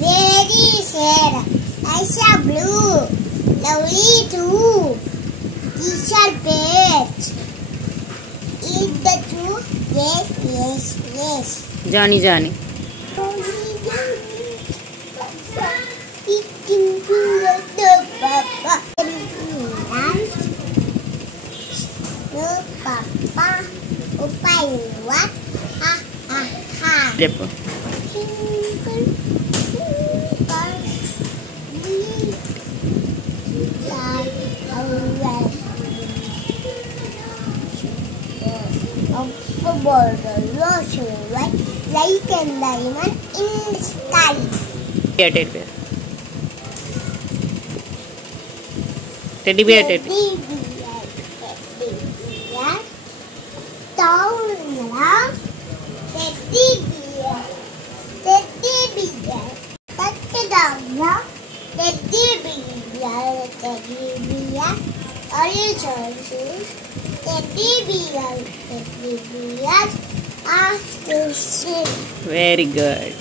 Very sad. Eyes are blue. Lovely too. These are birds. Eat the two. Yes, yes, yes. Johnny, Johnny. Eating the papa. No papa. Opa, what? Ha ha ha. Yep. Like a diamond in the sky. Yeah, teddy bear. Teddy bear, teddy bear. Down around. Teddy bear. Teddy bear. Touch it down now. Teddy bear. Teddy bear. All your choices. Teddy bear. Teddy bear. Very good.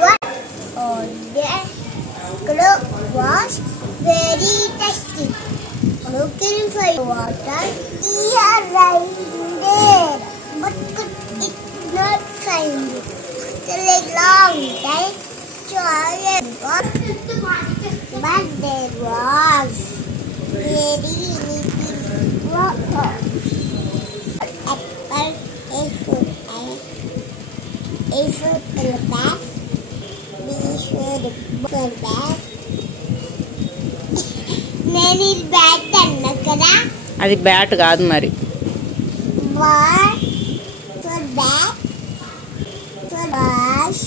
What on the clock was very tasty. Looking for water, here right there, but could it not find it? After a long time, but there was very little water. Apple, a fruit in the bag. We should put the bag. నేను ఇది bat అన్నా కదా, అది bat కాదు మరి. Ball for bat for Bosch